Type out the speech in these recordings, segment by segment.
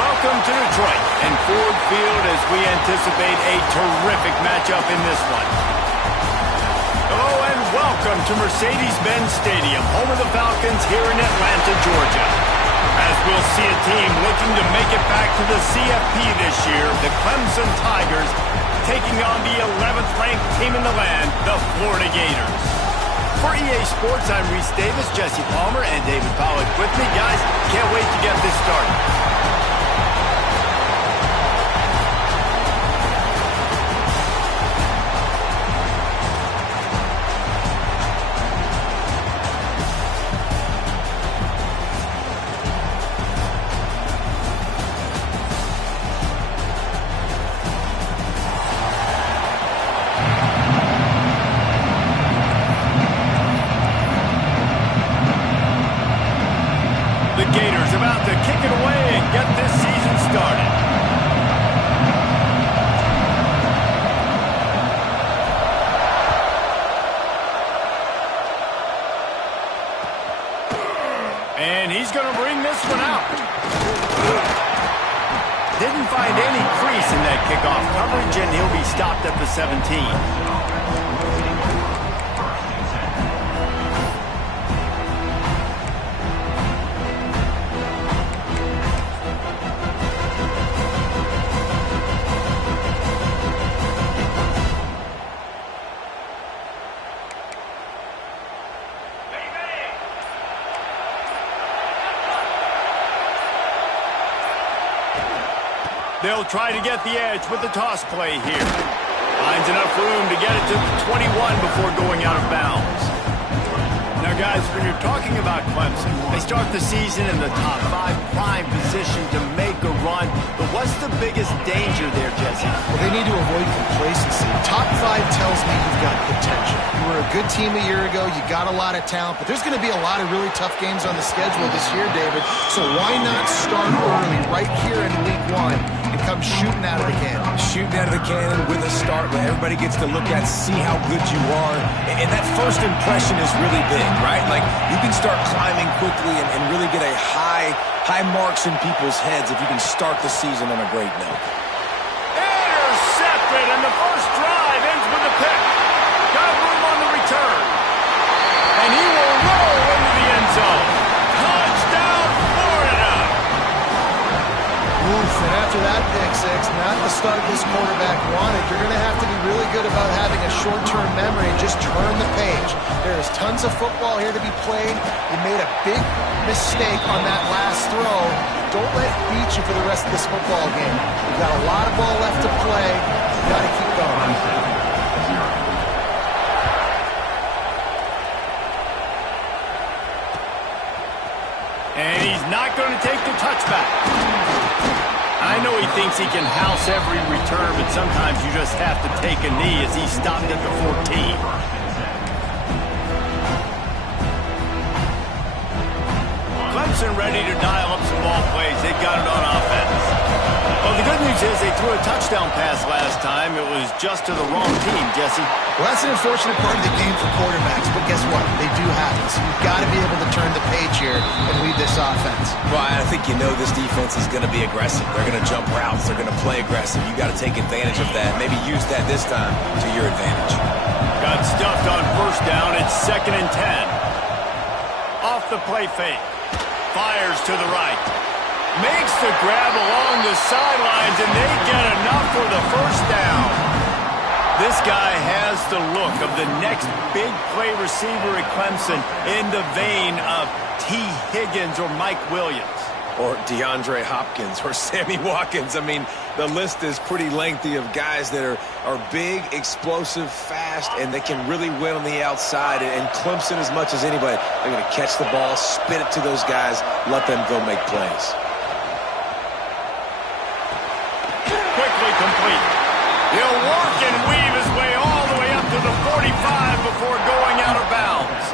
Welcome to Detroit and Ford Field as we anticipate a terrific matchup in this one. Hello and welcome to Mercedes-Benz Stadium, home of the Falcons here in Atlanta, Georgia. As we'll see a team looking to make it back to the CFP this year, the Clemson Tigers taking on the 11th ranked team in the land, the Florida Gators. For EA Sports, I'm Reese Davis, Jesse Palmer, and David Pollack with me. Guys, can't wait to get this started. The Gators about to kick it away and get this season started. And he's going to bring this one out. Didn't find any crease in that kickoff coverage, and he'll be stopped at the 17. They'll try to get the edge with the toss play here. Finds enough room to get it to the 21 before going out of bounds. Now, guys, when you're talking about Clemson, they start the season in the top 5 prime position to make a run. But what's the biggest danger there, Jesse? Well, they need to avoid complacency. Top 5 tells me you've got potential. You were a good team a year ago. You got a lot of talent. But there's going to be a lot of really tough games on the schedule this year, David. So why not start early right here in week 1 and come shooting out of the cannon? Shooting out of the cannon with a start where everybody gets to look at, see how good you are. And that first impression is really big, right? Like, you can start climbing quickly and really get a high marks in people's heads if you can start the season on a great note. Intercepted, and the first drive ends with a pick. Got room on the return. And he will roll into the end zone. Touchdown, Florida! Oof, and after that pick six, not the start this quarterback wanted. You're going to have to be really good about having a short-term memory and just turn the page. There is tons of football here to be played. You made a big mistake on that last throw. Don't let it beat you for the rest of this football game. You've got a lot of ball left to play. You've got to keep going. And he's not going to take the touchback. I know he thinks he can house every return, but sometimes you just have to take a knee as he stopped at the 14. Clemson ready to dial up some ball plays. They got it on offense. Well, the good news is they threw a touchdown pass last time. It was just to the wrong team, Jesse. Well, that's an unfortunate part of the game for quarterbacks, but guess what? They do have it. So you've got to be able to turn the page here and lead this offense. Well, I think you know this defense is going to be aggressive. They're going to jump routes. They're going to play aggressive. You got to take advantage of that. Maybe use that this time to your advantage. Got stuffed on first down. It's 2nd and 10. Off the play fake. Fires to the right. Makes the grab along the sidelines, and they get enough for the first down. This guy has the look of the next big play receiver at Clemson in the vein of T. Higgins or Mike Williams. Or DeAndre Hopkins or Sammy Watkins. I mean, the list is pretty lengthy of guys that are big, explosive, fast, and they can really win on the outside. And Clemson, as much as anybody, they're going to catch the ball, spin it to those guys, let them go make plays. Quickly complete. He'll work and weave his way all the way up to the 45 before going out of bounds.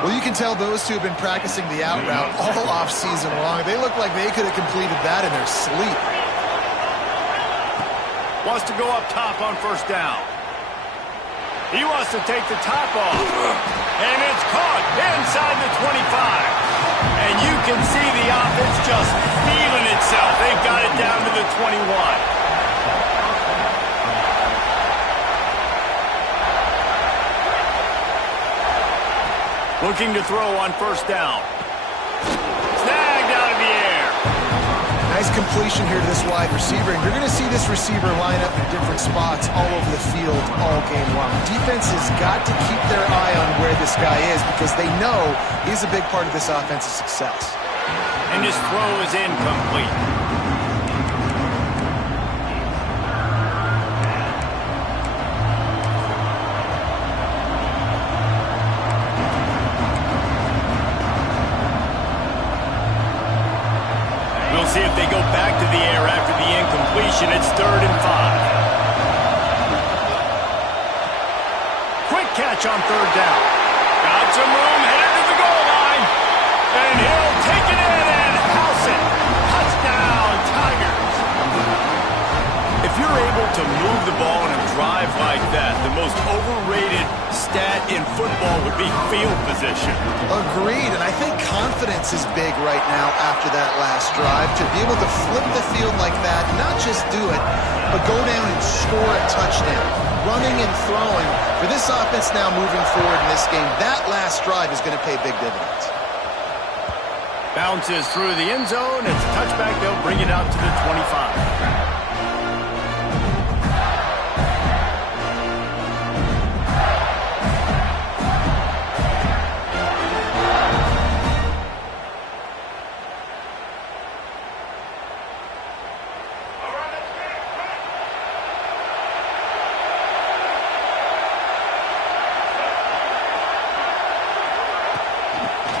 Well, you can tell those two have been practicing the out route all off-season long. They look like they could have completed that in their sleep. Wants to go up top on first down. He wants to take the top off. And it's caught inside the 25. And you can see the offense just feeling itself. They've got it down to the 21. Looking to throw on first down. Snagged out of the air. Nice completion here to this wide receiver. And you're going to see this receiver line up in different spots all over the field all game long. Defense has got to keep their eye on where this guy is because they know he's a big part of this offense's success. And his throw is incomplete. We'll see if they go back to the air after the incompletion. It's 3rd and 5. Quick catch on 3rd down. Got some room, headed to the goal line. And he'll take it in and house it. Touchdown, Tigers. If you're able to move the ball in a drive like that, the most overrated stat in football would be field position. Agreed, and I think confidence is big right now after that last drive. To be able to flip the field like that, not just do it, but go down and score a touchdown. Running and throwing. For this offense now moving forward in this game, that last drive is going to pay big dividends. Bounces through the end zone. It's a touchback. They'll bring it out to the 25.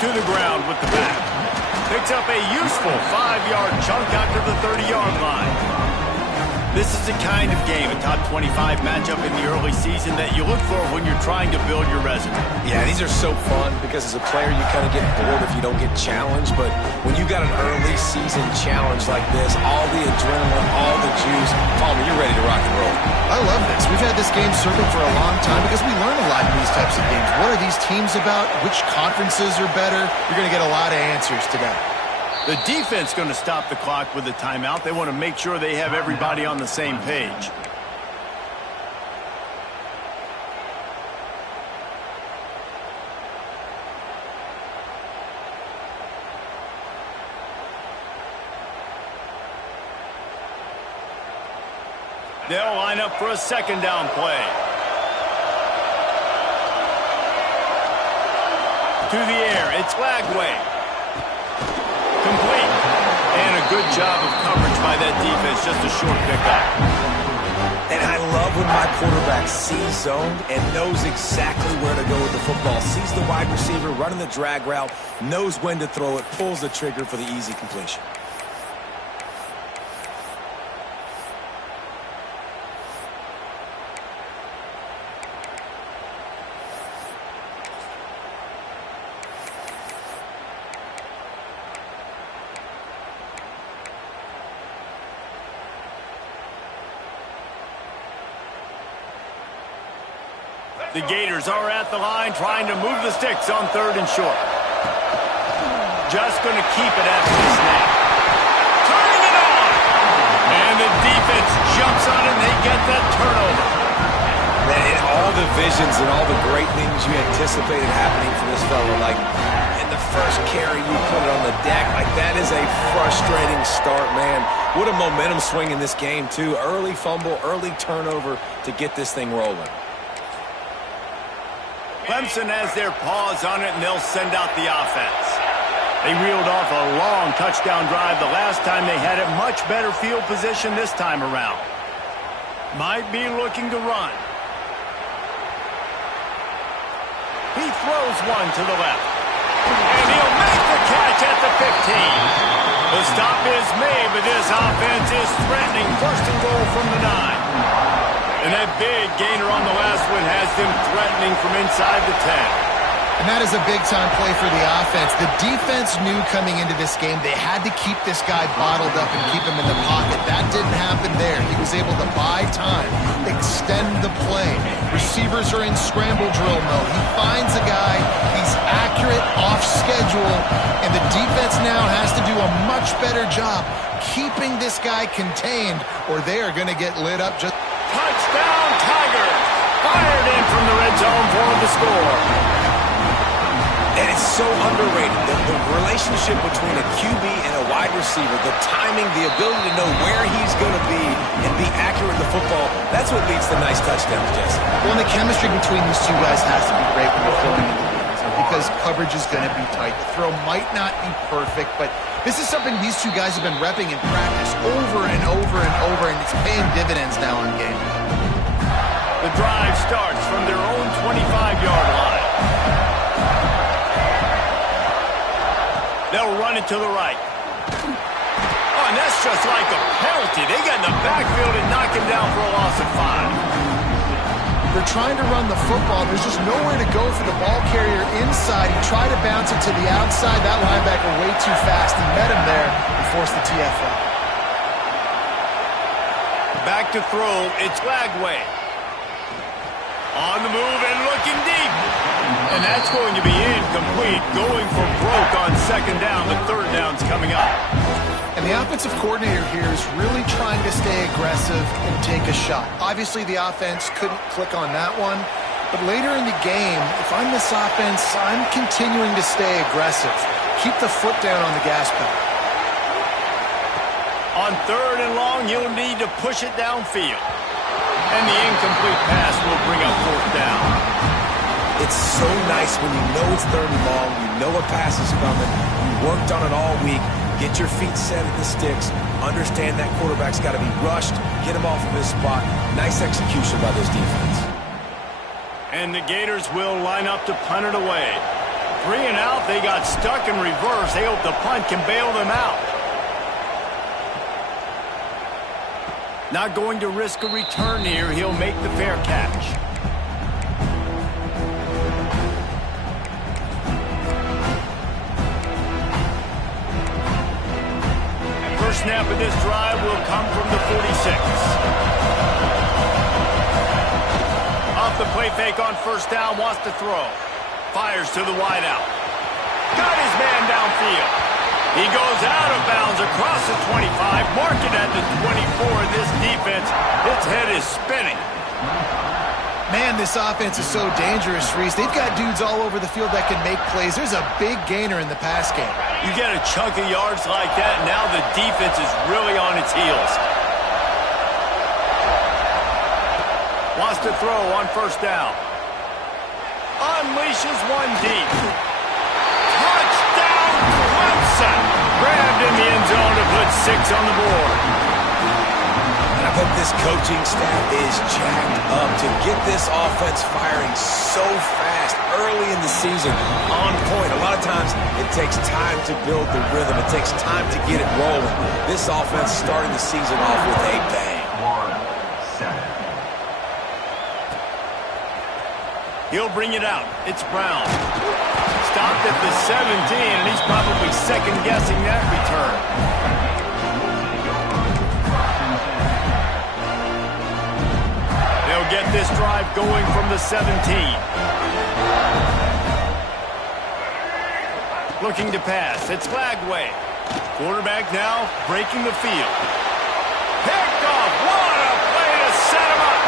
To the ground with the back. Picks up a useful 5-yard chunk out to the 30-yard line. This is the kind of game, a top 25 matchup in the early season that you look for when you're trying to build your resume. Yeah, these are so fun because as a player you kind of get bored if you don't get challenged, but when you got an early season challenge like this, all the adrenaline, all the juice, Palmer, you're ready to rock and roll. I love this. We've had this game circled for a long time because we learn a lot in these types of games. What are these teams about? Which conferences are better? You're going to get a lot of answers today. The defense going to stop the clock with a timeout. They want to make sure they have everybody on the same page. They'll line up for a 2nd down play. To the air, it's Lagway. Complete. And a good job of coverage by that defense. Just a short pickup. And I love when my quarterback sees zoned and knows exactly where to go with the football. Sees the wide receiver running the drag route, knows when to throw it, pulls the trigger for the easy completion. The Gators are at the line trying to move the sticks on 3rd and short. Just going to keep it after the snap. Turning it on! And the defense jumps on it and they get that turnover. Man, all the visions and all the great things you anticipated happening for this fella, like in the first carry you put it on the deck, like that is a frustrating start, man. What a momentum swing in this game, too. Early fumble, early turnover to get this thing rolling. Clemson has their paws on it, and they'll send out the offense. They reeled off a long touchdown drive the last time they had it. Much better field position this time around. Might be looking to run. He throws one to the left. And he'll make the catch at the 15. The stop is made, but this offense is threatening. 1st and goal from the 9. And that big gainer on the last one has them threatening from inside the 10. And that is a big-time play for the offense. The defense knew coming into this game they had to keep this guy bottled up and keep him in the pocket. That didn't happen there. He was able to buy time, extend the play. Receivers are in scramble drill mode. He finds a guy, he's accurate, off schedule, and the defense job keeping this guy contained, or they are going to get lit up. Just touchdown, Tigers! Fired in from the red zone for the score. And it's so underrated, the relationship between a QB and a wide receiver, the timing, the ability to know where he's going to be and be accurate with the football, that's what leads to nice touchdowns, Jesse. Well, and the chemistry between these two guys has to be great when you're throwing into the end zone because coverage is going to be tight. The throw might not be perfect, but this is something these two guys have been repping in practice over and over and over, and it's paying dividends now in game. The drive starts from their own 25-yard line. They'll run it to the right. Oh, and that's just like a penalty. They get in the backfield and knock him down for a loss of 5. They're trying to run the football. There's just nowhere to go for the ball carrier inside. He tried to bounce it to the outside. That linebacker way too fast. He met him there and forced the TFL. Back to throw. It's Lagway. On the move and looking deep. And that's going to be incomplete. Going for broke on second down. The third down's coming up. And the offensive coordinator here is really trying to stay aggressive and take a shot. Obviously, the offense couldn't click on that one. But later in the game, if I'm this offense, I'm continuing to stay aggressive. Keep the foot down on the gas pedal. On third and long, you'll need to push it downfield. And the incomplete pass will bring up fourth down. It's so nice when you know it's third and long, you know a pass is coming, you worked on it all week, get your feet set at the sticks, understand that quarterback's got to be rushed, get him off of his spot. Nice execution by this defense. And the Gators will line up to punt it away. 3 and out, they got stuck in reverse. They hope the punt can bail them out. Not going to risk a return here. He'll make the fair catch. First snap of this drive will come from the 46. Off the play fake on first down, wants to throw. Fires to the wideout. Got his man downfield. He goes out of bounds across the 25, mark it at the 24, and this defense, its head is spinning. Man, this offense is so dangerous, Reese. They've got dudes all over the field that can make plays. There's a big gainer in the pass game. You get a chunk of yards like that, and now the defense is really on its heels. Wants to throw on first down. Unleashes one deep. Touchdown, Clemson! Grabbed in the end zone to put 6 on the board. And I bet this coaching staff is jacked up to get this offense firing so fast early in the season, on point. A lot of times it takes time to build the rhythm. It takes time to get it rolling. This offense starting the season off with a bang. He'll bring it out. It's Brown. Stopped at the 17, and he's probably second-guessing that return. They'll get this drive going from the 17. Looking to pass. It's Lagway. Quarterback now breaking the field. Picked off. What a play to set him up.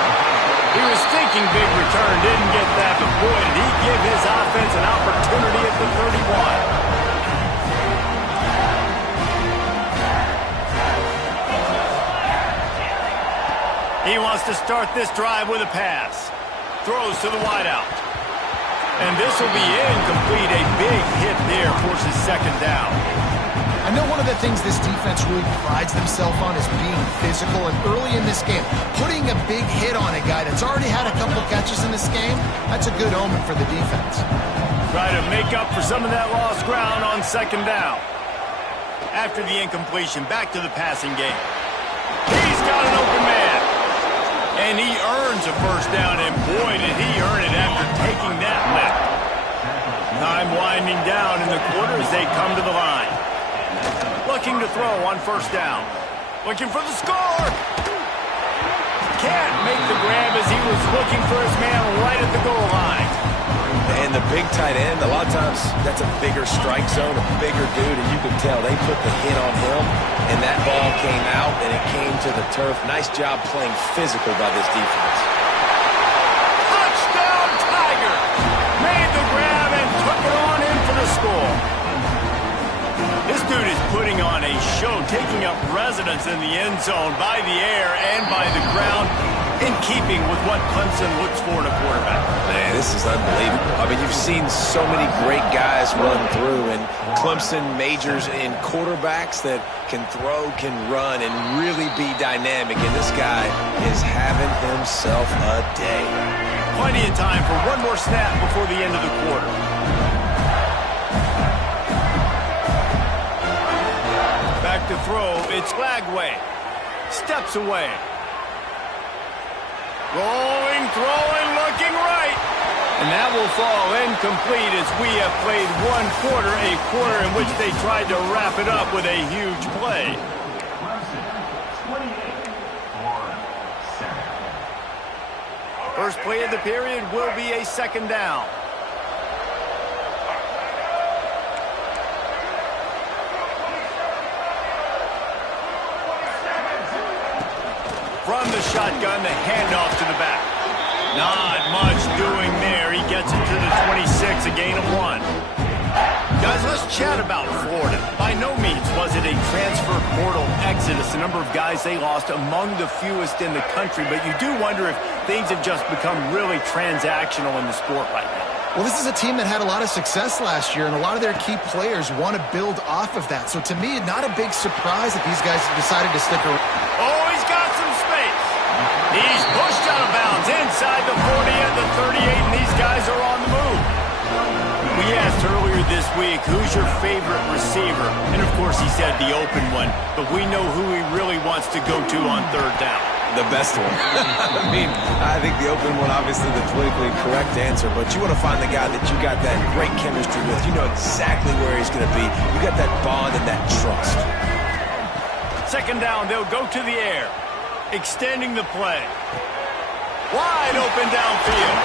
He was thinking big return, didn't get that, but boy, did he give his offense an opportunity at the 31. He wants to start this drive with a pass. Throws to the wideout. And this will be incomplete. A big hit there forces second down. I know one of the things this defense really prides themselves on is being physical, and early in this game, putting a big hit on a guy that's already had a couple catches in this game, that's a good omen for the defense. Try to make up for some of that lost ground on second down. After the incompletion, back to the passing game. He's got an open man. And he earns a first down, and boy, did he earn it after taking that lift. Time winding down in the quarter as they come to the line. Looking to throw on first down. Looking for the score. Can't make the grab as he was looking for his man right at the goal line. And the big tight end, a lot of times that's a bigger strike zone, a bigger dude, and you can tell they put the hit on him, and that ball came out, and it came to the turf. Nice job playing physical by this defense. Touchdown, Tiger! Made the grab and took it on in for the score. This dude is putting on a show, taking up residence in the end zone by the air and by the ground, in keeping with what Clemson looks for in a quarterback. Man, this is unbelievable. I mean, you've seen so many great guys run through, and Clemson majors in quarterbacks that can throw, can run, and really be dynamic, and this guy is having himself a day. Plenty of time for one more snap before the end of the quarter. Back to throw, it's Lagway. Steps away. Rolling, throwing, looking right. And that will fall incomplete as we have played one quarter, a quarter in which they tried to wrap it up with a huge play. First play of the period will be a second down. From the shotgun, the handoff to the back. Not much doing there. He gets it to the 26, a gain of 1. Guys, let's chat about Florida. By no means was it a transfer portal exodus. The number of guys they lost among the fewest in the country, but you do wonder if things have just become really transactional in the sport right now. Well, this is a team that had a lot of success last year, and a lot of their key players want to build off of that. So to me, not a big surprise that these guys decided to stick around. Oh, he's got some space. He's pushed out of bounds inside the 40 and the 38, and these guys are on the move. We asked earlier this week, who's your favorite receiver? And, of course, he said the open one, but we know who he really wants to go to on third down. The best one. I mean, I think the open one, obviously the politically correct answer, but you want to find the guy that you got that great chemistry with. You know exactly where he's going to be. You got that bond and that trust. Second down, they'll go to the air, extending the play. Wide open downfield.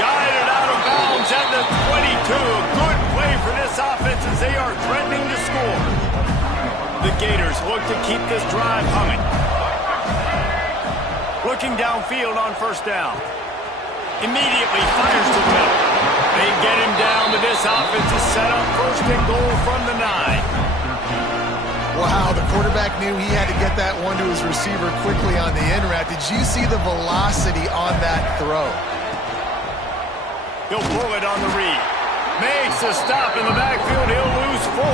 Guided out of bounds at the 22. A good play for this offense as they are threatening to score. The Gators look to keep this drive humming. Looking downfield on first down. Immediately fires to the middle. They get him down, but this offense is set up first and goal from the 9. Wow, the quarterback knew he had to get that one to his receiver quickly on the in route. Did you see the velocity on that throw? He'll pull it on the read. Makes a stop in the backfield. He'll lose 4.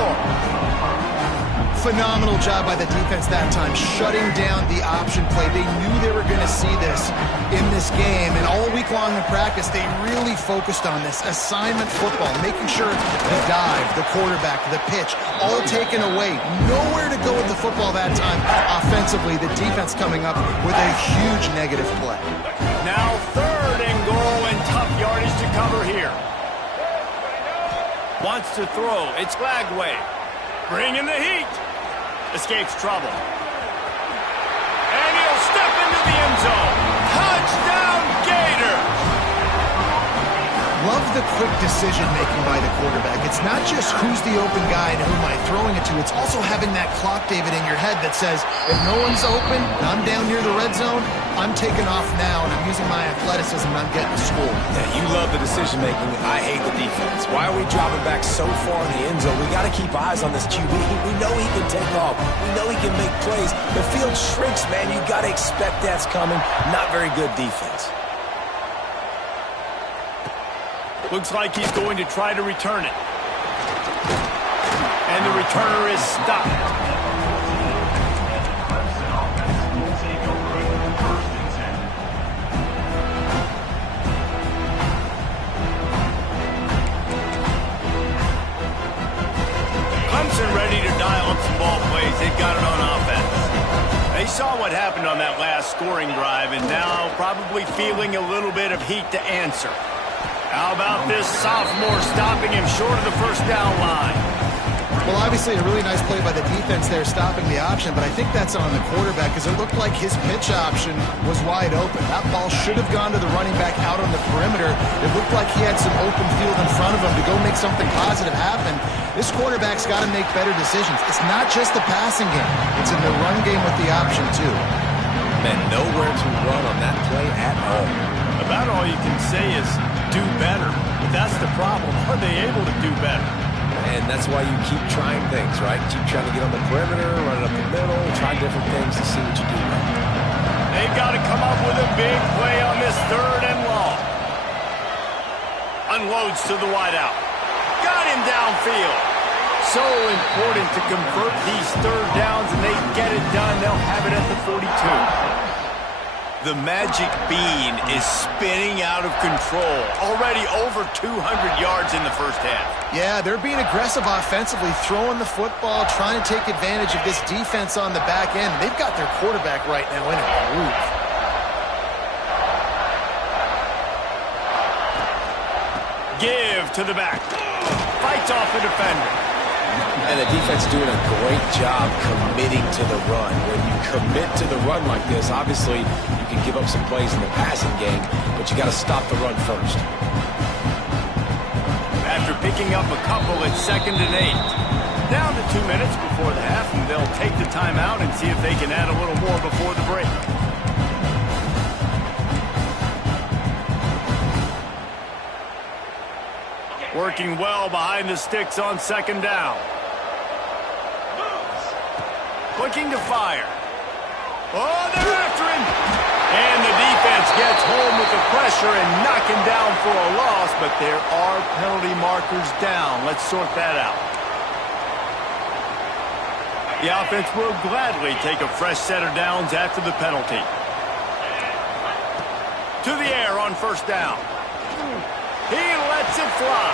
Phenomenal job by the defense that time, shutting down the option play. They knew they were going to see this in this game, and all week long in practice, they really focused on this assignment football, making sure the dive, the quarterback, the pitch, all taken away. Nowhere to go with the football that time. Offensively, the defense coming up with a huge negative play. Now third and goal, and tough yardage to cover here. Wants to throw. It's Lagway. Bringing the heat. Escapes trouble. And he'll step into the end zone. Touchdown, Gator! Love the quick decision-making by the quarterback. It's not just who's the open guy and who am I throwing it to. It's also having that clock, David, in your head that says, if no one's open and I'm down near the red zone, I'm taking off now and I'm using my athleticism and I'm getting a score. Yeah, you love the decision-making. I hate the defense. Why are we dropping back so far in the end zone? We got to keep eyes on this QB. We know he can take off. We know he can make plays. The field shrinks, man. You got to expect that's coming. Not very good defense. Looks like he's going to try to return it. And the returner is stopped. Clemson ready to dial up some ball plays. They've got it on offense. They saw what happened on that last scoring drive and now probably feeling a little bit of heat to answer. How about this sophomore stopping him short of the first down line? Well, obviously a really nice play by the defense there stopping the option, but I think that's on the quarterback because it looked like his pitch option was wide open. That ball should have gone to the running back out on the perimeter. It looked like he had some open field in front of him to go make something positive happen. This quarterback's got to make better decisions. It's not just the passing game. It's in the run game with the option, too. And nowhere to run on that play at all. About all you can say is do better. But that's the problem. Are they able to do better? And that's why you keep trying things, right? Keep trying to get on the perimeter, run it up the middle, try different things to see what you do. They've got to come up with a big play on this 3rd and long. Unloads to the wideout. Got him downfield. So important to convert these 3rd downs, and they get it done. They'll have it at the 42. The magic bean is spinning out of control. Already over 200 yards in the first half. Yeah, they're being aggressive offensively, throwing the football, trying to take advantage of this defense on the back end. They've got their quarterback right now in a groove. Give to the back. Fights off the defender. And the defense doing a great job committing to the run. When you commit to the run like this, obviously you can give up some plays in the passing game, but you got to stop the run first. After picking up a couple, it's 2nd and 8. Down to 2 minutes before the half, and they'll take the timeout and see if they can add a little more before the break. Working well behind the sticks on 2nd down. Looking to fire. Oh, they're after him. And the defense gets home with the pressure and knock him down for a loss, but there are penalty markers down. Let's sort that out. The offense will gladly take a fresh set of downs after the penalty. To the air on 1st down. He lets it fly.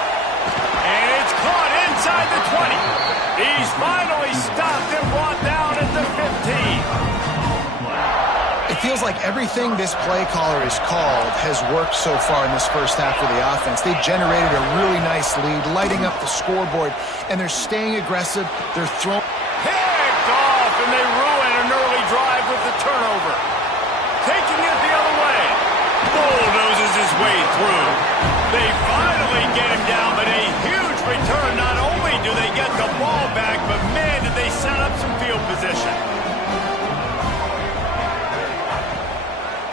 And it's caught inside the 20. He's finally stopped and brought down at the 15. It feels like everything this play caller has called has worked so far in this first half for the offense. They've generated a really nice lead, lighting up the scoreboard, and they're staying aggressive. They're throwing... Picked off, and they ruin an early drive with the turnover. Taking it the other way. Bulldozes his way through. They finally get him down, but a huge return. Not only do they get the ball back, but man, did they set up some field position.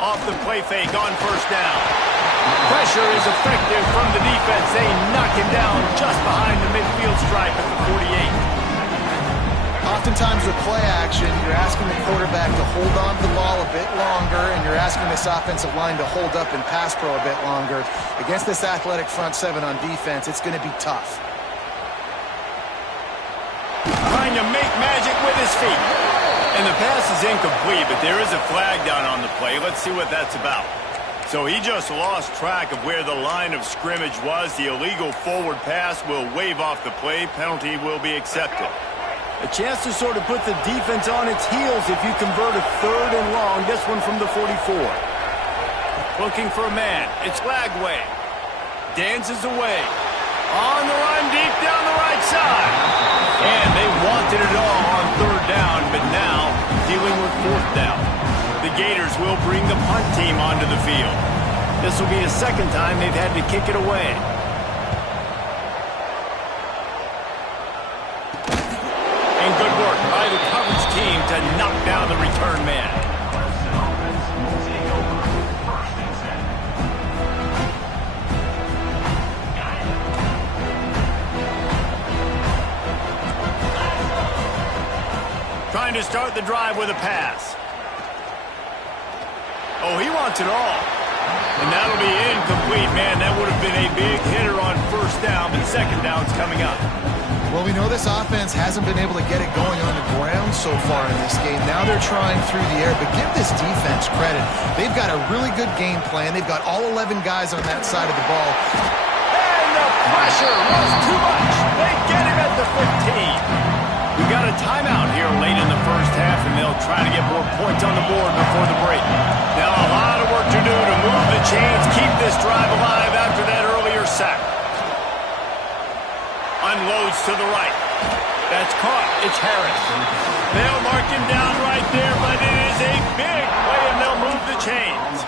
Off the play fake on 1st down. Pressure is effective from the defense. They knock him down just behind the midfield stripe at the 48. Oftentimes with play action, you're asking the quarterback to hold on to the ball a bit longer, and you're asking this offensive line to hold up and pass pro a bit longer. Against this athletic front 7 on defense, it's going to be tough. Trying to make magic with his feet. And the pass is incomplete, but there is a flag down on the play. Let's see what that's about. So he just lost track of where the line of scrimmage was. The illegal forward pass will wave off the play. Penalty will be accepted. A chance to sort of put the defense on its heels if you convert a 3rd and long. This one from the 44. Looking for a man. It's Lagway. Dances away. On the run deep down the right side. And they wanted it all on 3rd down, but now dealing with 4th down. The Gators will bring the punt team onto the field. This will be the 2nd time they've had to kick it away. And good work by the coverage team to knock down the return man. Trying to start the drive with a pass. Oh, he wants it all. And that'll be incomplete, man. That would have been a big hitter on 1st down, but 2nd down's coming up. Well, we know this offense hasn't been able to get it going on the ground so far in this game. Now they're trying through the air, but give this defense credit. They've got a really good game plan. They've got all 11 guys on that side of the ball. And the pressure was too much. They get him at the 15. We got a timeout here late in the first half, and they'll try to get more points on the board before the break. Now a lot of work to do to move the chains, keep this drive alive after that earlier sack. Unloads to the right. That's caught. It's Harris. They'll mark him down right there, but it is a big play, and they'll move the chains.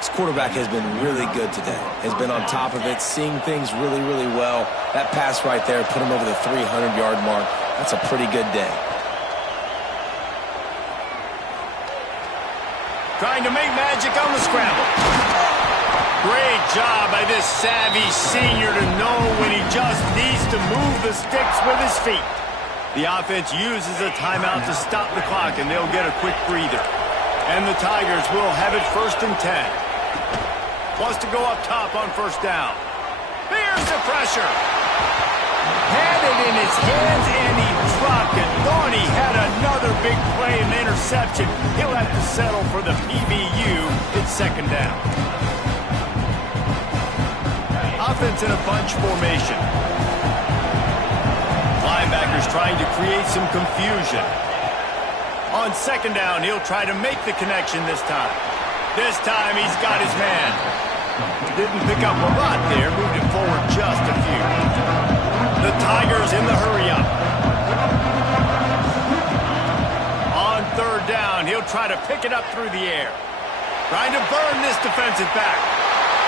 This quarterback has been really good today. Has been on top of it, seeing things really, really well. That pass right there put him over the 300-yard mark. That's a pretty good day. Trying to make magic on the scramble. Great job by this savvy senior to know when he just needs to move the sticks with his feet. The offense uses a timeout to stop the clock, and they'll get a quick breather. And the Tigers will have it 1st and 10. Wants to go up top on 1st down. Here's the pressure. Had it in his hands, and he dropped it. Thought he had another big play and interception. He'll have to settle for the PBU. It's 2nd down. Offense in a bunch formation. Linebackers trying to create some confusion. On 2nd down, he'll try to make the connection this time. This time, he's got his man. Didn't pick up a lot there, moved it forward just a few. The Tigers in the hurry-up. On 3rd down, he'll try to pick it up through the air. Trying to burn this defensive back.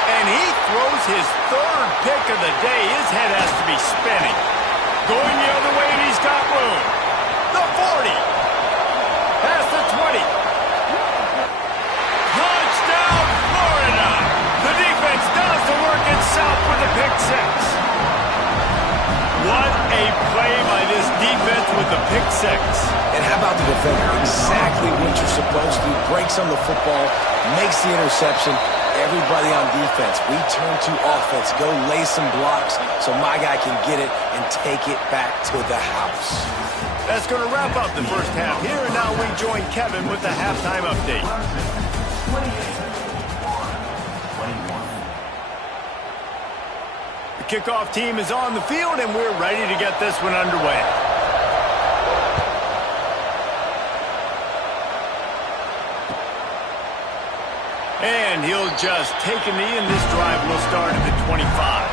And he throws his 3rd pick of the day. His head has to be spinning. Going the other way, and he's got room. The 40. Past the 20. Touchdown, Florida. The defense does the work itself with the pick 6. What a play by this defense with the pick 6. And how about the defender? Exactly what you're supposed to. Breaks on the football, makes the interception. Everybody on defense, we turn to offense. Go lay some blocks so my guy can get it and take it back to the house. That's going to wrap up the 1st half here, and now we join Kevin with the halftime update. The kickoff team is on the field, and we're ready to get this one underway. And he'll just take a knee, and this drive will start at the 25.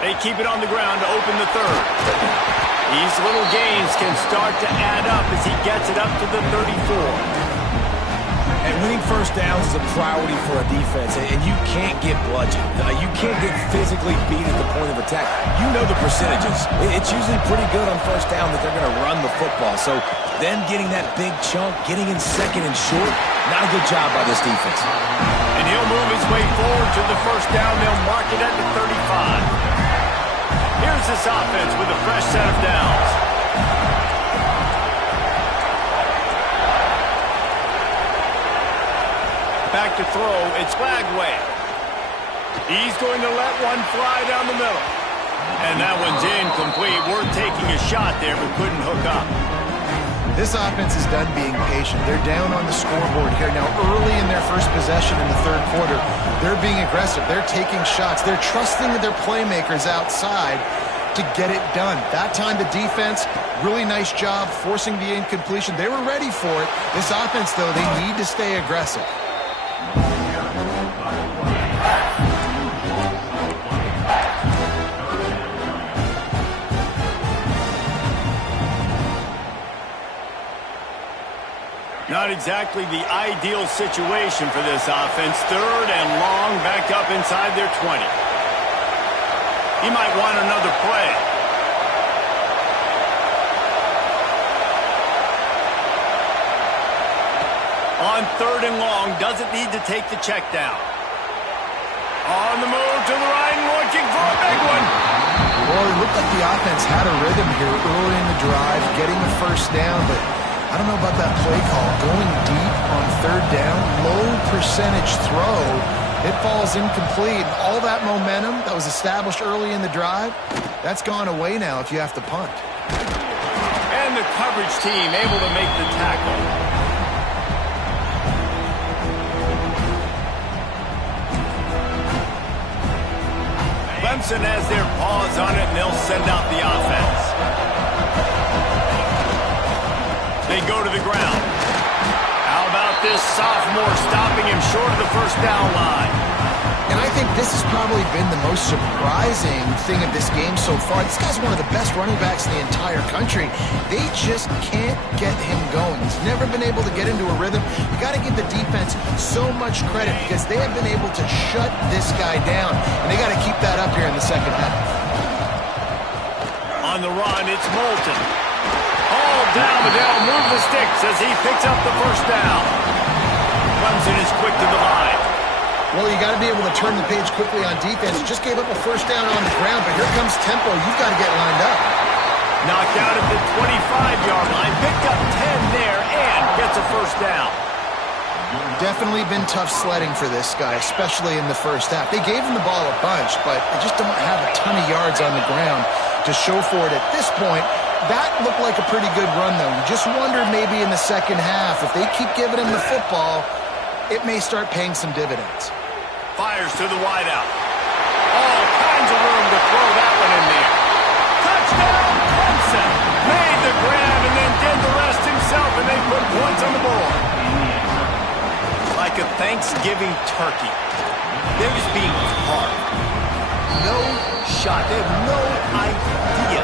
They keep it on the ground to open the 3rd. These little gains can start to add up as he gets it up to the 34. And winning 1st downs is a priority for a defense, and you can't get bludgeoned. You can't get physically beat at the point of attack. You know the percentages. It's usually pretty good on 1st down that they're going to run the football. So them getting that big chunk, getting in 2nd and short, not a good job by this defense. And he'll move his way forward to the 1st down. They'll mark it at the 35. Here's this offense with a fresh set of downs. Back to throw, it's Lagway. He's going to let one fly down the middle. And that one's incomplete. We're taking a shot there, but couldn't hook up. This offense is done being patient. They're down on the scoreboard here. Now, early in their 1st possession in the 3rd quarter, they're being aggressive. They're taking shots. They're trusting their playmakers outside to get it done. That time, the defense, really nice job forcing the incompletion. They were ready for it. This offense, though, they need to stay aggressive. Not exactly the ideal situation for this offense. 3rd and long, back up inside their 20. He might want another play. On 3rd and long, doesn't need to take the check down. On the move to the right and looking for a big one. Well, it looked like the offense had a rhythm here early in the drive, getting the 1st down, but I don't know about that play call. Going deep on 3rd down, low percentage throw. It falls incomplete. All that momentum that was established early in the drive, that's gone away now if you have to punt. And the coverage team able to make the tackle. Clemson has their paws on it, and they'll send out the offense. They go to the ground. How about this sophomore stopping him short of the first down line? And I think this has probably been the most surprising thing of this game so far. This guy's one of the best running backs in the entire country. They just can't get him going. He's never been able to get into a rhythm. You got to give the defense so much credit because they have been able to shut this guy down. And they got to keep that up here in the second half. On the run, it's Moulton. All down, but they'll move the sticks as he picks up the first down. Clemson is quick to the line. Well, you got to be able to turn the page quickly on defense. You just gave up a first down on the ground, but here comes tempo. You've got to get lined up. Knocked out at the 25-yard line. Picked up 10 there and gets a first down. Definitely been tough sledding for this guy, especially in the first half. They gave him the ball a bunch, but they just don't have a ton of yards on the ground to show for it at this point. That looked like a pretty good run, though. You just wondered maybe in the second half, if they keep giving him the football, it may start paying some dividends. Fires to the wideout. All kinds of room to throw that one in there. Touchdown, Clemson. Made the grab and then did the rest himself, and they put points on the board. Like a Thanksgiving turkey. They're just being carved. No shot. They have no idea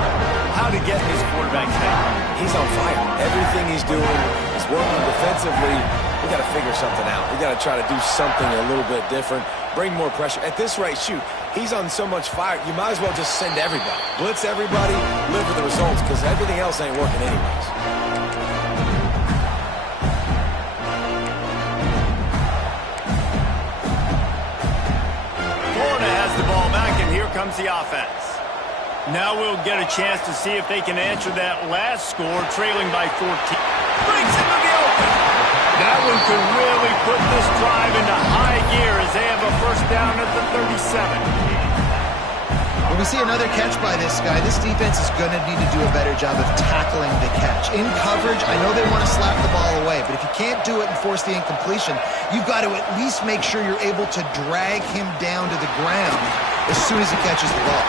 how to get this quarterback's head. He's on fire. Everything he's doing is working defensively. We got to figure something out. We got to try to do something a little bit different, bring more pressure. At this rate, shoot, he's on so much fire, you might as well just send everybody. Blitz everybody, live with the results, because everything else ain't working anyways. Florida has the ball back, and here comes the offense. Now we'll get a chance to see if they can answer that last score, trailing by 14. Brings it to the open. That one could really put this drive into high gear as they have a first down at the 37. When we see another catch by this guy, this defense is going to need to do a better job of tackling the catch. In coverage, I know they want to slap the ball away, but if you can't do it and force the incompletion, you've got to at least make sure you're able to drag him down to the ground as soon as he catches the ball.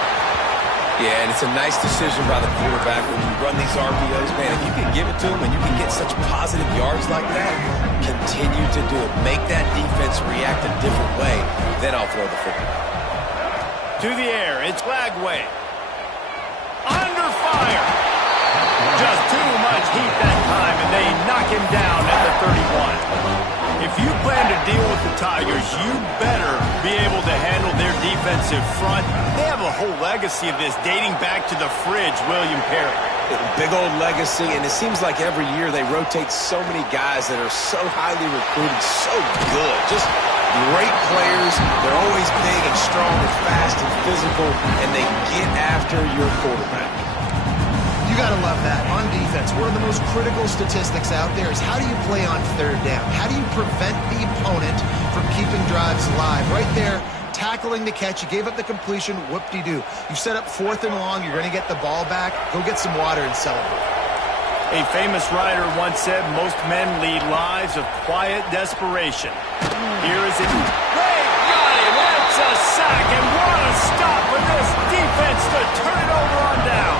Yeah, and it's a nice decision by the quarterback when you run these RPOs. Man, if you can give it to him and you can get such positive yards like that, continue to do it. Make that defense react a different way. Then I'll throw the football. To the air, it's Lagway. Under fire. Just too much heat that time, and they knock him down at the 31. If you plan to deal with the Tigers, you better be able to handle their defensive front. They have a whole legacy of this dating back to the fridge, William Perry. Big old legacy, and it seems like every year they rotate so many guys that are so highly recruited, so good. Just great players. They're always big and strong and fast and physical, and they get after your quarterback. You got to love that. On defense, one of the most critical statistics out there is how do you play on third down? How do you prevent the opponent from keeping drives alive? Right there, tackling the catch. You gave up the completion. Whoop-de-doo. You set up 4th and long. You're going to get the ball back. Go get some water and celebrate. A famous writer once said, most men lead lives of quiet desperation. Here is it. They got him. That's a sack, and what a stop for this defense to turn it over on down.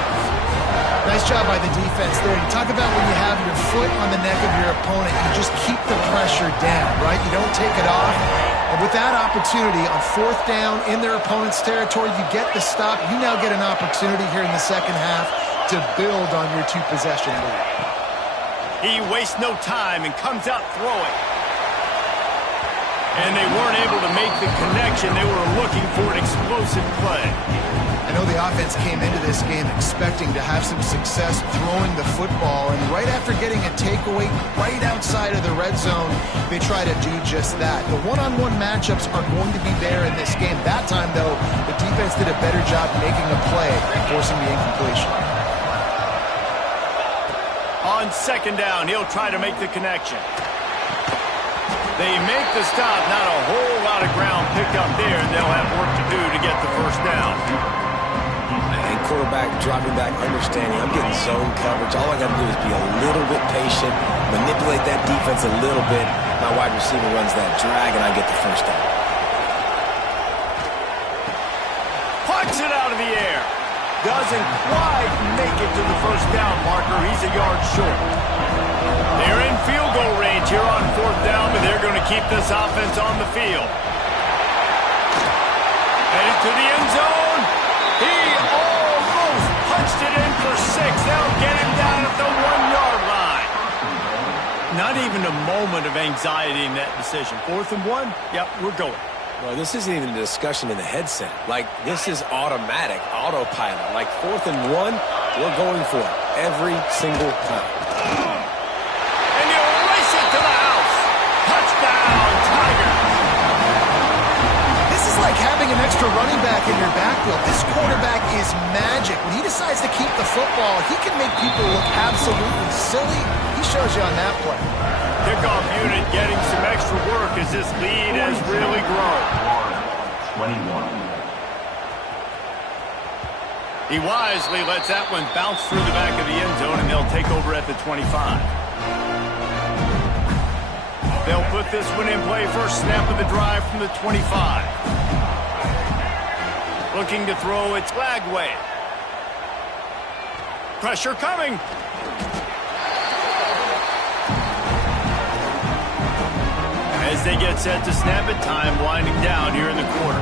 Nice job by the defense there. You talk about when you have your foot on the neck of your opponent, you just keep the pressure down, right? You don't take it off. And with that opportunity on 4th down in their opponent's territory, you get the stop. You now get an opportunity here in the second half to build on your 2-possession lead. He wastes no time and comes out throwing. And they weren't able to make the connection. They were looking for an explosive play. I know the offense came into this game expecting to have some success throwing the football, and right after getting a takeaway right outside of the red zone, they try to do just that. The one-on-one matchups are going to be there in this game. That time, though, the defense did a better job making a play and forcing the incompletion. On 2nd down, he'll try to make the connection. They make the stop. Not a whole lot of ground picked up there, and they'll have work to do to get the first down. And quarterback dropping back, understanding I'm getting zone coverage. All I got to do is be a little bit patient, manipulate that defense a little bit. My wide receiver runs that drag, and I get the first down. Punch it out of the air. doesn't quite make it to the first down marker. He's a yard short. They're in field goal range here on fourth down, but they're going to keep this offense on the field. Headed to the end zone. He almost punched it in for 6. They'll get him down at the 1-yard line. Not even a moment of anxiety in that decision. 4th and 1? Yep, we're going. Well, this isn't even a discussion in the headset. Like, this is automatic, autopilot. Like, 4th and 1, we're going for it every single time. And he'll race it to the house. Touchdown, Tigers. This is like having an extra running back in your backfield. This quarterback is magic. When he decides to keep the football, he can make people look absolutely silly. He shows you on that play. Kickoff unit getting some extra work as this lead has really grown. 21. He wisely lets that one bounce through the back of the end zone, and they'll take over at the 25. They'll put this one in play. First snap of the drive from the 25. Looking to throw, it's Lagway. Pressure coming. As they get set to snap it, time winding down here in the quarter.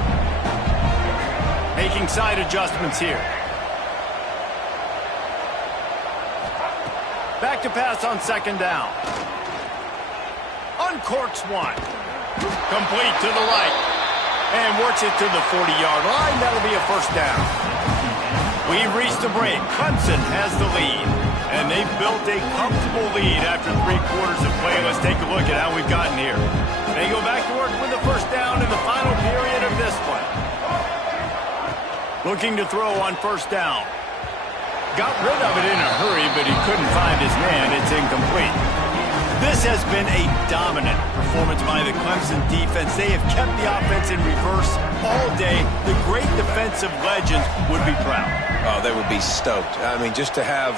Making side adjustments here. Back to pass on second down. Uncorks one. Complete to the right. And works it to the 40-yard line. That'll be a first down. We've reached a break. Clemson has the lead. And they've built a comfortable lead after 3 quarters of play. Let's take a look at how we've gotten here. They go back to work with the first down in the final period of this one. Looking to throw on first down. Got rid of it in a hurry, but he couldn't find his man. It's incomplete. This has been a dominant performance by the Clemson defense. They have kept the offense in reverse all day. The great defensive legends would be proud. Oh, they would be stoked. I mean, just to have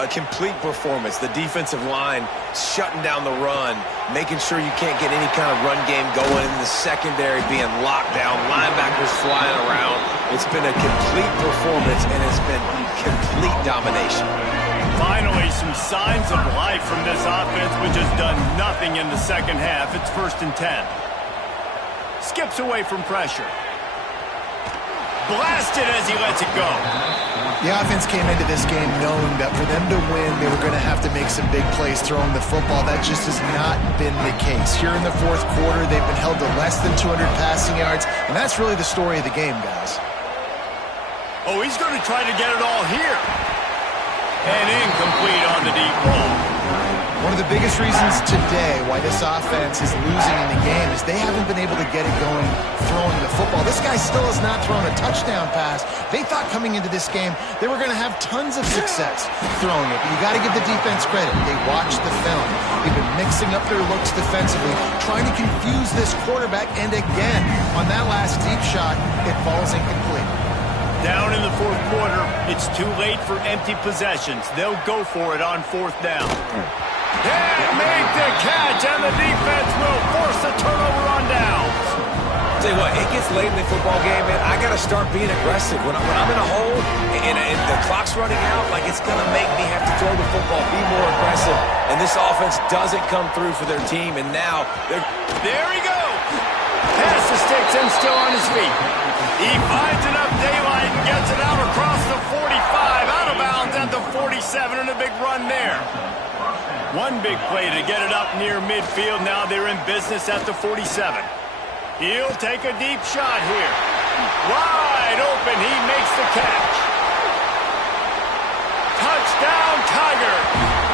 a complete performance. The defensive line shutting down the run, making sure you can't get any kind of run game going in the secondary, being locked down, linebackers flying around. It's been a complete performance, and it's been complete domination. Finally, some signs of life from this offense, which has done nothing in the second half. It's 1st and 10. Skips away from pressure. Blasted as he lets it go. The offense came into this game knowing that for them to win, they were going to have to make some big plays throwing the football. That just has not been the case. Here in the 4th quarter, they've been held to less than 200 passing yards, and that's really the story of the game, guys. Oh, he's going to try to get it all here. And incomplete on the deep ball. One of the biggest reasons today why this offense is losing in the game is they haven't been able to get it going throwing the football. This guy still has not thrown a touchdown pass. They thought coming into this game they were going to have tons of success throwing it. But you got to give the defense credit. They watched the film. They've been mixing up their looks defensively, trying to confuse this quarterback. And again, on that last deep shot, it falls incomplete. Down in the 4th quarter, it's too late for empty possessions. They'll go for it on 4th down. Can't make the catch, and the defense will force a turnover on downs. Tell you what, it gets late in the football game, man. I got to start being aggressive. When I'm in a hole and the clock's running out, like it's going to make me have to throw the football, be more aggressive. And this offense doesn't come through for their team, and now they're... There he goes. Pass the sticks and still on his feet. He finds enough daylight and gets it out across the 45, out of bounds at the 47, and a big run there. One big play to get it up near midfield. Now they're in business at the 47. He'll take a deep shot here. Wide open. He makes the catch. Touchdown, Tiger.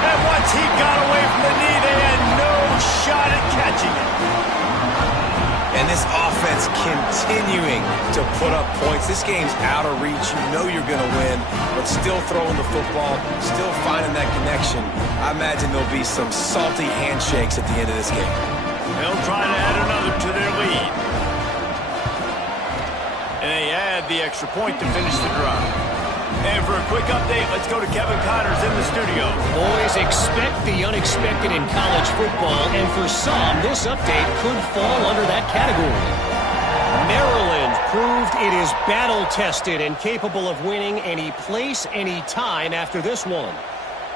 And once he got away from the knee, they had no shot at catching it. And this offense continuing to put up points. This game's out of reach. You know you're going to win, but still throwing the football, still finding that connection. I imagine there'll be some salty handshakes at the end of this game. They'll try to add another to their lead. And they add the extra point to finish the drive. And for a quick update, let's go to Kevin Connors in the studio. Always expect the unexpected in college football, and for some, this update could fall under that category. Maryland proved it is battle-tested and capable of winning any place, any time after this one.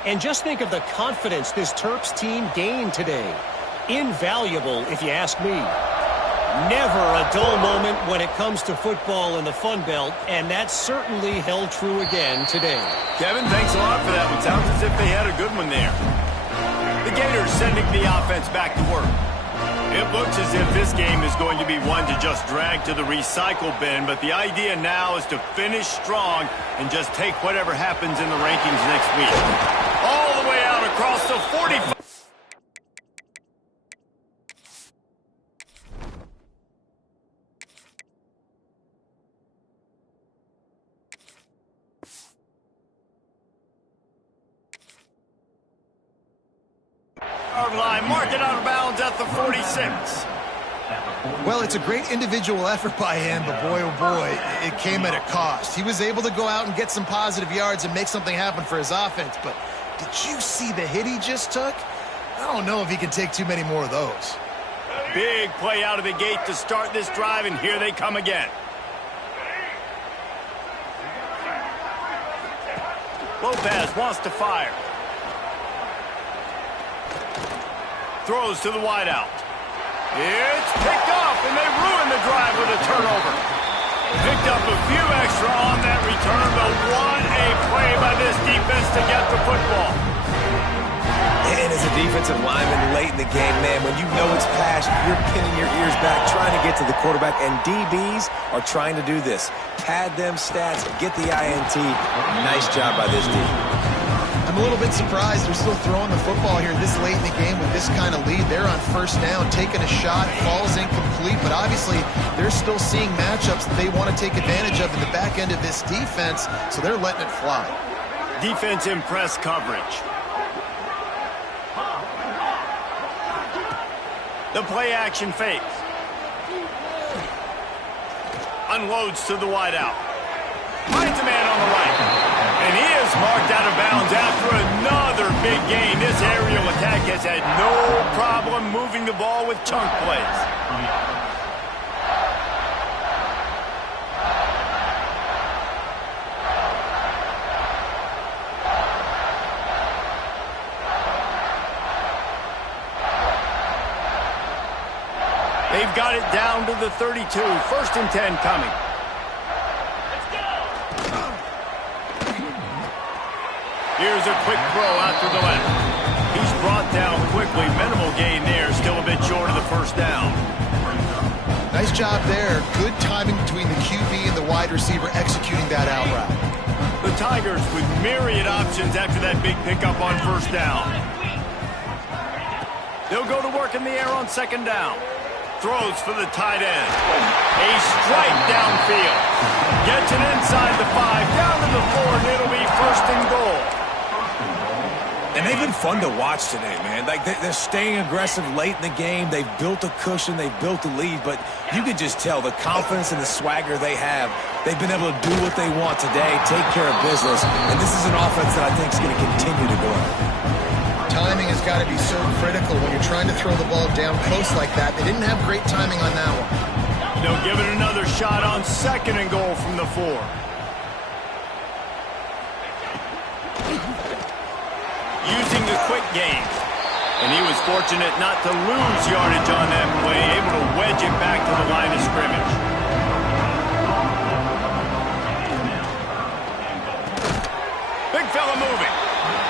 And just think of the confidence this Terps team gained today. Invaluable, if you ask me. Never a dull moment when it comes to football in the Fun Belt, and that certainly held true again today. Kevin, thanks a lot for that one. Sounds as if they had a good one there. The Gators sending the offense back to work. It looks as if this game is going to be one to just drag to the recycle bin, but the idea now is to finish strong and just take whatever happens in the rankings next week. All the way out across the 45. Line, mark it out of bounds at the 46. Well, it's a great individual effort by him, but boy, oh boy, it came at a cost. He was able to go out and get some positive yards and make something happen for his offense, but did you see the hit he just took? I don't know if he can take too many more of those. Big play out of the gate to start this drive, and here they come again. Lopez wants to fire. Throws to the wideout. It's picked off, and they ruin the drive with a turnover. Picked up a few extra on that return, but what a play by this defense to get the football. And as a defensive lineman late in the game, man, when you know it's passed, you're pinning your ears back, trying to get to the quarterback, and DBs are trying to do this. Pad them stats, get the INT. Nice job by this team. I'm a little bit surprised they're still throwing the football here this late in the game with this kind of lead. They're on first down, taking a shot, falls incomplete, but obviously they're still seeing matchups that they want to take advantage of in the back end of this defense, so they're letting it fly. Defense in press coverage. The play action fake. Unloads to the wideout. Finds a man on the right. And he is marked out of bounds after another big gain. This aerial attack has had no problem moving the ball with chunk plays. They've got it down to the 32. 1st and 10 coming. Here's a quick throw out to the left. He's brought down quickly. Minimal gain there. Still a bit short of the first down. Nice job there. Good timing between the QB and the wide receiver executing that out route. The Tigers with myriad options after that big pickup on first down. They'll go to work in the air on 2nd down. Throws for the tight end. A strike downfield. Gets it inside the 5, down to the 4, and it'll be 1st and goal. And they've been fun to watch today, man. Like, they're staying aggressive late in the game. They've built a cushion. They've built a lead. But you can just tell the confidence and the swagger they have. They've been able to do what they want today, take care of business. And this is an offense that I think is going to continue to grow. Timing has got to be so critical when you're trying to throw the ball down close like that. They didn't have great timing on that one. They'll give it another shot on 2nd and goal from the 4. Using the quick game. And he was fortunate not to lose yardage on that play, able to wedge it back to the line of scrimmage. Big fella moving.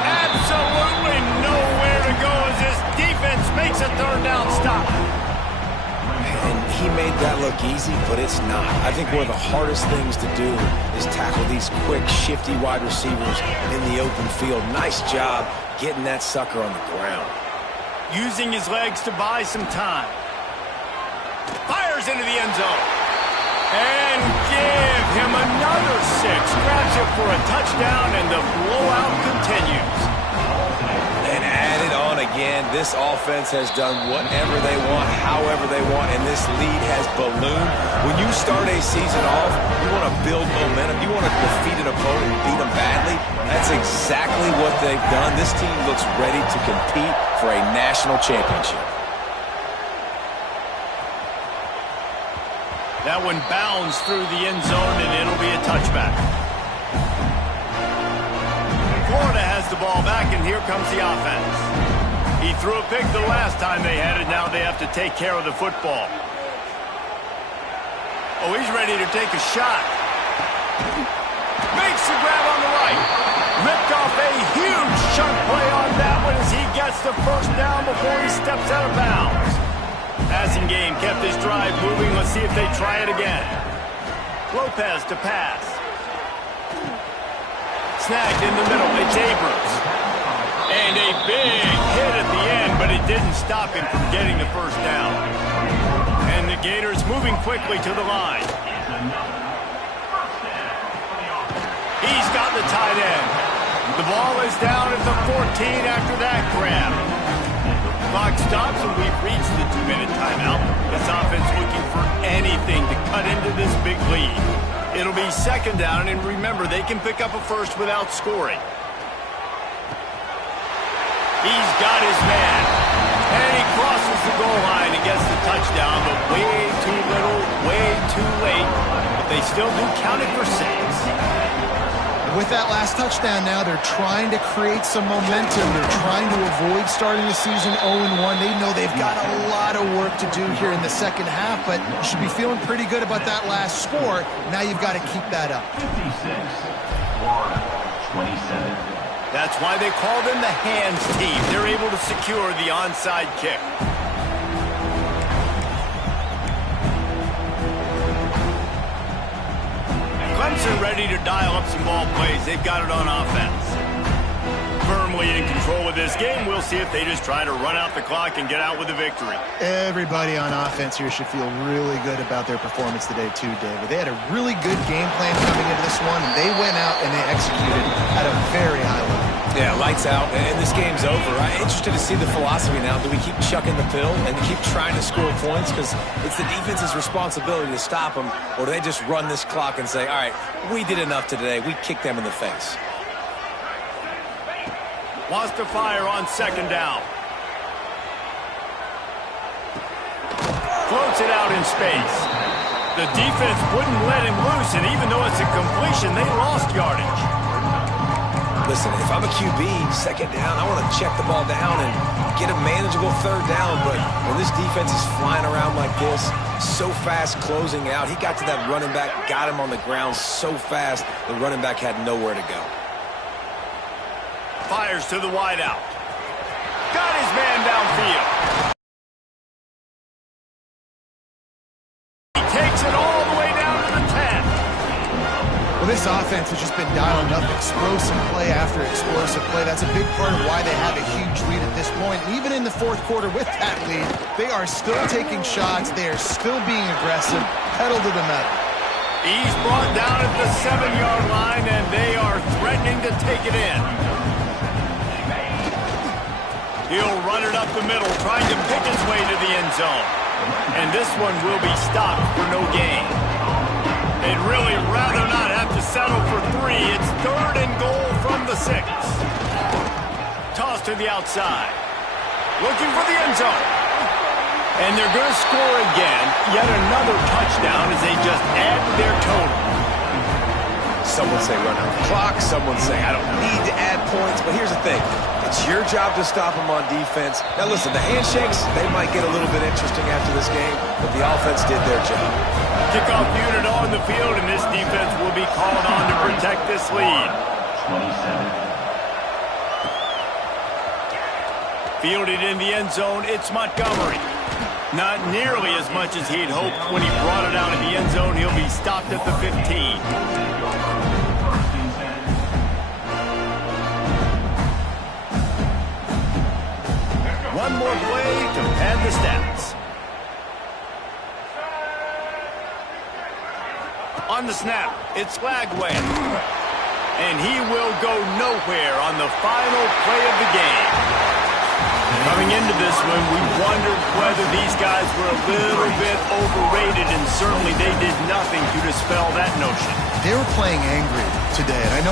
Absolutely nowhere to go as this defense makes a 3rd down stop. And he made that look easy, but it's not. I think one of the hardest things to do is tackle these quick, shifty wide receivers in the open field. Nice job getting that sucker on the ground. Using his legs to buy some time. Fires into the end zone. And give him another 6. Grabs it for a touchdown, and the blowout continues. And added on again, this offense has done whatever they want, however they want, and this lead has ballooned. When you start a season off, you want to build momentum. You want to defeat an opponent and beat them badly. That's exactly what they've done. This team looks ready to compete for a national championship. That one bounds through the end zone, and it'll be a touchback. Florida has the ball back, and here comes the offense. He threw a pick the last time they had it. Now they have to take care of the football. Oh, he's ready to take a shot. Makes the grab on the right. Ripped off a huge chunk play on that one as he gets the first down before he steps out of bounds. Passing game kept this drive moving. Let's see if they try it again. Lopez to pass. Snagged in the middle. It's Abrams. And a big hit at the end, but it didn't stop him from getting the first down. And the Gators moving quickly to the line. He's got the tight end. The ball is down at the 14 after that grab. Clock stops, and we've reached the 2-minute timeout. This offense looking for anything to cut into this big lead. It'll be second down, and remember, they can pick up a first without scoring. He's got his man. And he crosses the goal line and gets the touchdown, but way too little, way too late. But they still do count it for 6. With that last touchdown now, they're trying to create some momentum. They're trying to avoid starting the season 0-1. They know they've got a lot of work to do here in the second half, but you should be feeling pretty good about that last score. Now you've got to keep that up. 56, Florida, 27. That's why they call them the hands team. They're able to secure the onside kick. Clemson ready to dial up some ball plays. They've got it on offense. Firmly in control of this game. We'll see if they just try to run out the clock and get out with a victory. Everybody on offense here should feel really good about their performance today too, David. They had a really good game plan coming into this one, and they went out and they executed at a very high level. Yeah, lights out, and this game's over. I'm interested to see the philosophy now. Do we keep chucking the pill and keep trying to score points? Because it's the defense's responsibility to stop them, or do they just run this clock and say, all right, we did enough today. We kicked them in the face. Wants to fire on second down. Floats it out in space. The defense wouldn't let him loose, and even though it's a completion, they lost yardage. Listen, if I'm a QB, second down, I want to check the ball down and get a manageable third down. But when this defense is flying around like this, so fast closing out, he got to that running back, got him on the ground so fast, the running back had nowhere to go. Fires to the wideout. Got his man downfield. He takes it all the way down to the 10. Well, this offense has just been dialing up explosive play after explosive play. That's a big part of why they have a huge lead at this point. And even in the fourth quarter with that lead, they are still taking shots. They are still being aggressive, pedal to the metal. He's brought down at the 7-yard line, and they are threatening to take it in. He'll run it up the middle, trying to pick his way to the end zone. And this one will be stopped for no gain. They'd really rather not have to settle for 3. It's third and goal from the 6. Toss to the outside. Looking for the end zone. And they're going to score again. Yet another touchdown as they just add to their total. Some would say run out the clock. Some would say I don't need to add points. But here's the thing. It's your job to stop them on defense. Now, listen, the handshakes, they might get a little bit interesting after this game, but the offense did their job. Kickoff unit on the field, and this defense will be called on to protect this lead. 27. Fielded in the end zone, it's Montgomery. Not nearly as much as he'd hoped when he brought it out of the end zone. He'll be stopped at the 15. One more play to pad the stats. On the snap, it's Flagway. And he will go nowhere on the final play of the game. Coming into this one, we wondered whether these guys were a little bit overrated, and certainly they did nothing to dispel that notion. They were playing angry today, and I know